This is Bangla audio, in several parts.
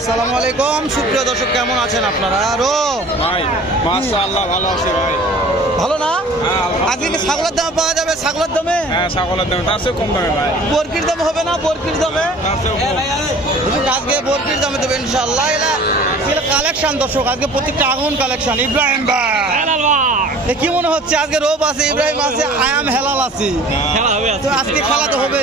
আসসালামু আলাইকুম সুপ্রিয় দর্শক, কেমন আছেন আপনারা? আরো ভাই মাশাআল্লাহ ভালো আছি ভাই। ভালো না? হ্যাঁ, আলহামদুলিল্লাহ। আজকে কি ছাগলের দামে পাওয়া যাবে? ছাগলের দামে হ্যাঁ ছাগলের দাম তার চেয়ে কম দামে ভাই, বরকির দাম হবে না? বরকির দামে তার চেয়েও কম। আজকে বরকির দামে দেবে ইনশাআল্লাহ। এলা কালেকশন দর্শক, আজকে প্রত্যেকটা আগুন কালেকশন। ইব্রাহিম ভাই কি মনে হচ্ছে? আজকে রোব আছে, ইব্রাহিম আছে, আয়াম হেলাল আছে। তো আজকে খেলা তো হবে,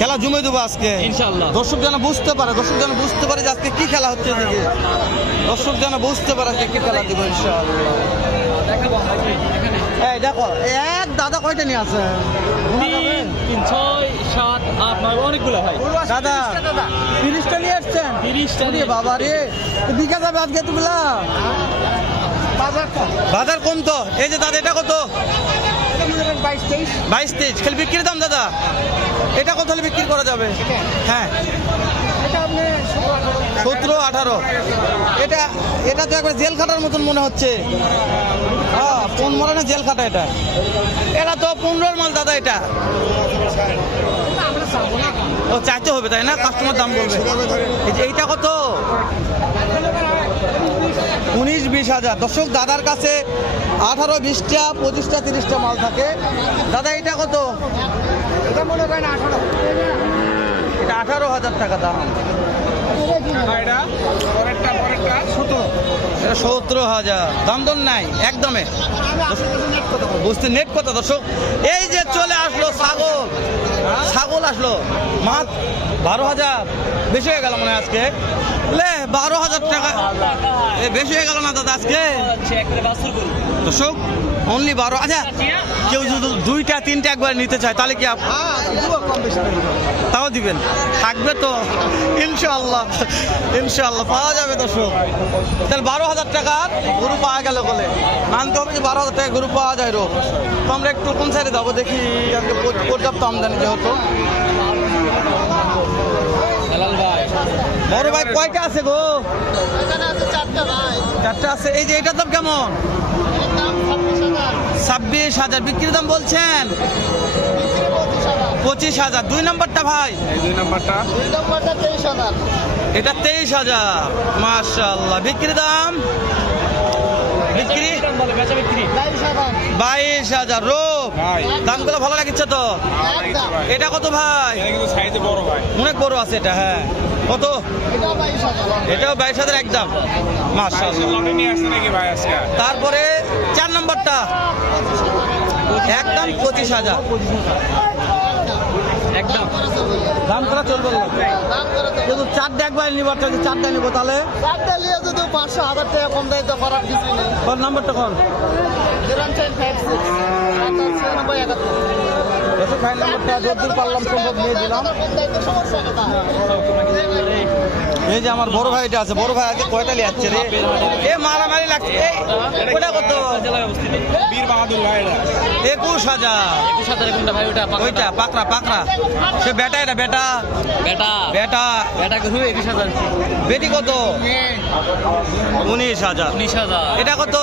খেলা জমে দেবো আজকে ইনশাআল্লাহ। দর্শক যেন বুঝতে পারে, দর্শক যেন বুঝতে পারে যে আজকে কি খেলা হচ্ছে এদিকে। দর্শক যেন বুঝতে পারে আজকে কি খেলা দিব ইনশাআল্লাহ। এই দেখো এক দাদা কয়টা নিয়ে আছে? 3, 6, 7, 8, 9 অনেকগুলো ভাই। দাদা 30টা নিয়ে আসছেন? 30টা রে বাবা রে, বিকা যাবে আজকে তুমিলা বাজার কম তো। এই যে দাদা এটা কত? 22-23 খালি বিক্রির দাম দাদা। এটা কত হলে বিক্রি করা যাবে? হ্যাঁ 17-18। এটা এটা তো একবার জেল খাটার মতন মনে হচ্ছে। হ্যাঁ কোন মরণে জেল খাটা এটা। এটা তো 15-র মাল দাদা। এটা ও চাইতে হবে তাই না? কাস্টমার দাম বলবে। এইটা কত? 19-20 হাজার। দর্শক দাদার কাছে 18-20টা 25টা 30টা মাল থাকে। দাদা এটা কত? এটা মনে করেন 18। এটা 18,000 টাকা দাম। এটা পরেরটা 17,000 দাম দর নাই একদমে। বুঝতে নেট কথা দর্শক। এই যে চলে আসলো ছাগল, ছাগল আসলো মাছ 12,000। বেশি হয়ে গেল মনে হয় আজকে। 12,000 টাকা বেশি হয়ে গেল না দাদা আজকে দর্শক? অনলি 12। আচ্ছা কেউ যদি 2টা 3টা একবার নিতে চায় তাহলে কি তাও দিবেন? থাকবে তো ইনশাআল্লাহ, ইনশাআল্লাহ পাওয়া যাবে দর্শক। তাহলে 12,000 টাকার গরু পাওয়া গেল বলে মানতে হবে যে 12,000 টাকা গরু পাওয়া যায় রোগ। তো আমরা একটু কোন সাইডে যাবো দেখি, আজকে পর্যাপ্ত আমদানি যেহেতু। বড় ভাই কয়টা আছে গো? চারটা আছে। এই যে এটার দাম কেমন? 26,000 বিক্রির দাম বলছেন। 25,000। 2 নম্বরটা ভাই? এই 2 নাম্বারটা এটা 23,000। মাশাআল্লাহ। বিক্রির দাম? বিক্রি 22,000। রোগ ভাই দামগুলো ভালো লাগছে তো? এটা কত ভাই? এটা কিন্তু সাইজে বড় ভাই। অনেক বড় আছে এটা। হ্যাঁ কত? এটাও 22,000 একদম। মাশাআল্লাহ। লটে নিয়ে আসছে নাকি ভাই আজকে? তারপরে 4 নম্বরটা একদম 25,000 একদম দাম করা চলবে না। কিন্তু 4টা একবার নিব, 4টা নিব তাহলে 500,000 টাকা কম দেয় তো করার কিছু নেই। কোন নাম্বারটা কোন? 096 এসে ফাইল নাম্বারটা যতদূর পারলাম সম্ভব নিয়ে দিলাম। এই যে আমার বড় ভাইটা আছে, বড় ভাই আগে কয়টা লিয়াচ্ছে রে? এ মারামারি লাগছে। এই ওটা কত? বীর বাহাদুর ভাই এটা 21,000। 21,000 কোনটা ভাই? ওটা ওইটা পাকড়া পাকড়া। সে বেটা, এটা বেটা বেটা বেটা। বেটা গরু 21,000। বেটি কত? 19,000। 19,000। এটা কত?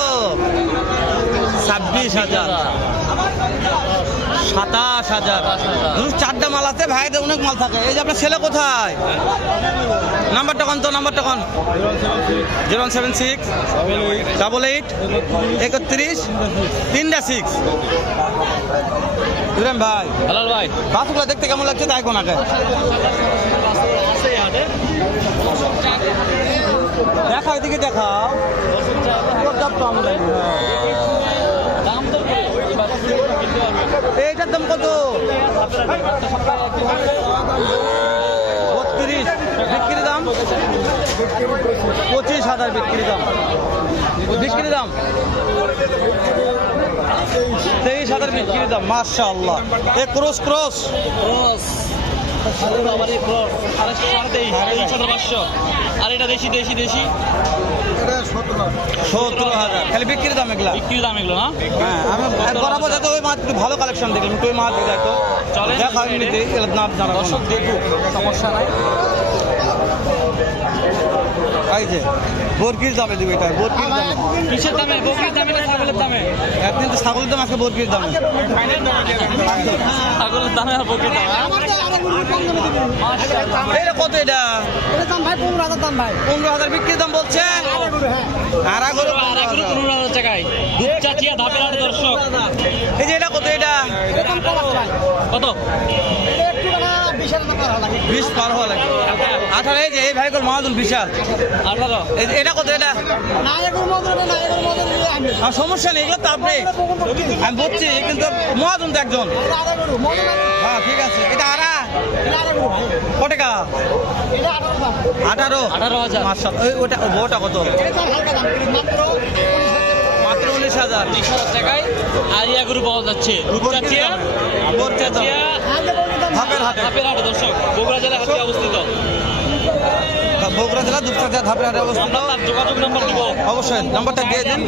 26,000। 27,000। 4টা মাল আছে ভাইদের, অনেক মাল থাকে। এই যে আপনার ছেলে কোথায়? নাম্বারটা কোন? তো নাম্বারটা কোন? 076 88 31 3-6। ইব্রাহিম ভাই হেলাল ভাই বাসগুলো দেখতে কেমন লাগছে তাই কোন আগে আছে হাটে। দেখাও, এদিকে দেখাও। পর্যাপ্ত আমদানি। দাম তো এইটার দাম কত? 32। বিক্রি দাম 25,000। বিক্রি দাম বিক্রি দাম 23,000 বিক্রি দাম। মাশাআল্লাহ। এ ক্রস ক্রস আর এটা দেশি দেশি দেশি 17,000 খালি বিক্রি দাম এগুলা। বিক্রি দাম এগুলো না? হ্যাঁ আমি বরাবর যাতে ওই মাছ একটু ভালো কালেকশন দেখলাম, একটু ওই মাছ দিয়ে তো চলেন দেখা এমনিতে নাম জানা দর্শক দেখুক, সমস্যা নাই। এই যে বরকির দামে দিবে এটা, বরকির দামে। কিসের দামে? বকরির দামে না ছাগলের দামে? একদিন তো ছাগলের দাম, আজকে বরকির দামে। ছাগলের দামে আর বকরির দামে। এরকম কত এটা? এটা দাম ভাই 15,000 দাম ভাই। 15,000 বিক্রির দাম বলছেন? আড়া গরু 15,000 টাকায় দুপচাচিয়া ধাপের হাট দর্শক। এই যে এটা কত এটা? এটা দাম কম আছে ভাই। কত? এটা একটু টাকা 20,000 টাকা ভাড়া লাগে। 20 পার হওয়া লাগে। 18 এই যে এই ভাইকর মাহাদুল বিশাল। 18। এটা কত এটা? নায়কের মধ্যে নায়কের মধ্যে নিয়ে আমি। আর সমস্যা নেই, এগুলো তো আপনি আমি বলছি, কিন্তু মহাজন তো একজন। এটা আড়াই গরু, মনে না হ্যাঁ ঠিক আছে। এটা আড়া এটা আড়াই গরু ভাই। কত টাকা? এটা 18 দাম। 18। 18,000। মাশাআল্লাহ। ওটা বউটা কত? এটা দাম হালকা দাম, মাত্র 19,000 মাত্র 19,000। 20,000 টাকায় আরিয়া গরু পাওয়া যাচ্ছে। দুপচাচিয়া দুপচাচিয়া আগে বলি দাম ধাপের হাটে। ধাপের হাট দর্শক, বগুড়া জেলার হাতে অবস্থিত। বগুড়া জেলা দুপচাচিয়া ধাপের হাটে অবস্থিত। আমরা তার যোগাযোগ নাম্বার দিব, অবশ্যই নাম্বারটা দিয়ে দিন।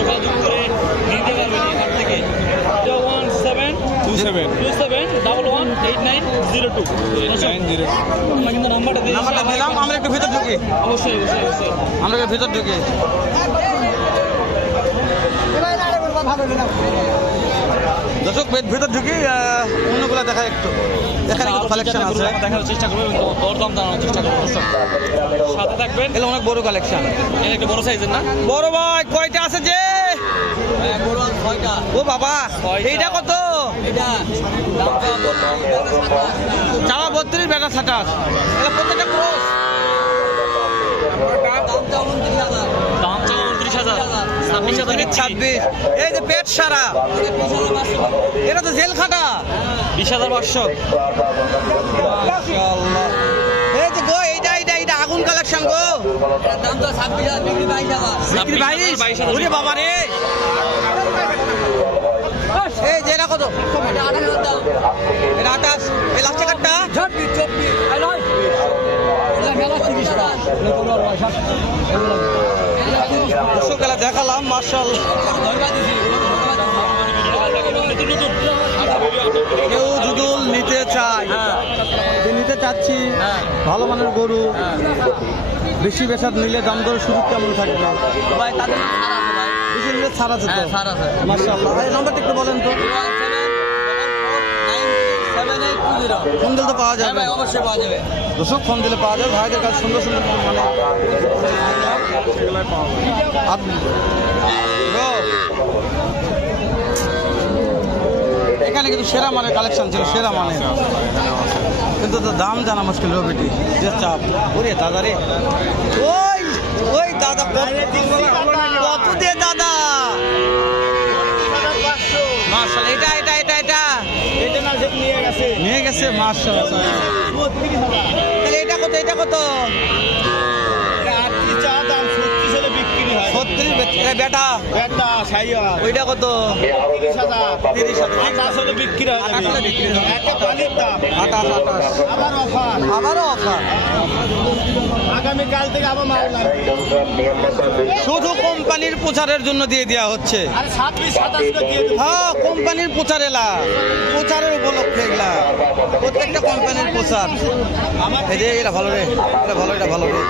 যোগাযোগ করে নিতে পারবেন এই হাট থেকে। 27 01711118902। আমরা কিন্তু নাম্বারটা দিয়ে নাম্বারটা দিলাম। আমরা একটু ভিতর ঢুকি, অবশ্যই অবশ্যই অবশ্যই। আমরা একটু ভিতর ঢুকি। এটা আড়াই গরু ভালো দিলাম। দর্শক ভিতর ঢুকি, অন্যগুলো দেখা একটু। এখানে কিছু কালেকশন আছে, দেখার চেষ্টা করবেন এবং দরদাম জানানোর চেষ্টা করবেন দর্শক। সাথে থাকবেন। এগুলো অনেক বড় কালেকশন। এটা একটা বড় সাইজের না? বড় ভাই কয়টা আছে যে? ও বাবা, ছয়টা। এইটা কত? চাওয়া 32, বেটা 27। এটা প্রত্যেকটা ক্রস। দাম চাও 29,000, 26,000 26। এই যে পেট সারা, এটা তো জেল খাটা। 20,500। মাশাআল্লাহ। এই যে গো, এইটা আগুন কালেকশন গো। বিক্রি 22। ওরে বাবা রে। এই যে এটা কত? এটা 28। এই লাস্টে কাটটা 24। দর্শকরা দেখালাম, মাশাআল্লাহ। কেউ জুদুল নিতে চায়, নিতে চাচ্ছি, ভালো মানের গরু, বেশি বেশার নিলে দাম দর শুরু কেমন থাকবে? বেশি নিলে ছাড় আছে তো? মাশাআল্লাহ। এই নাম্বারটা একটু বলেন তো। ফোন দিলে তো পাওয়া যাবে? অবশ্যই পাওয়া যাবে। দর্শক ফোন দিলে পাওয়া যাবে। ভাইদের কাছে সুন্দর সুন্দর মানে এখানে কিন্তু সেরা মানের কালেকশন ছিল, সেরা মানের, কিন্তু তো দাম জানা মুশকিল। রবিটি যে চাপ, ওরে দাদা রে, ওই ওই দাদা কত দিয়ে দাদা? মাশাআল্লাহ। এটা এটা এটা এটা এটা না যে নিয়ে গেছে নিয়ে গেছে। মাশাআল্লাহ। তাহলে এটা কত? এটা কত? আটটি চা দাম 36 হলে বিক্রি হয়। 36। বেটা একটা সাইয়া ওইটা কত? 30,000 30,000। 28 হলে বিক্রি হয়। 28 হলে বিক্রি হয়। একটা পানির দাম 28। আবার অফার, আবারও অফার। আগামী কাল থেকে আবার মাল লাগবে। শুধু কোম্পানির প্রচারের জন্য দিয়ে দেওয়া হচ্ছে। আরে 26-27 করে দিয়ে দেবো। হ্যাঁ, কোম্পানির প্রচার এলা, প্রচারের উপলক্ষে এগুলা প্রত্যেকটা কোম্পানির প্রচার। এই যে এটা ভালো রে, এটা ভালো, এটা ভালো রে।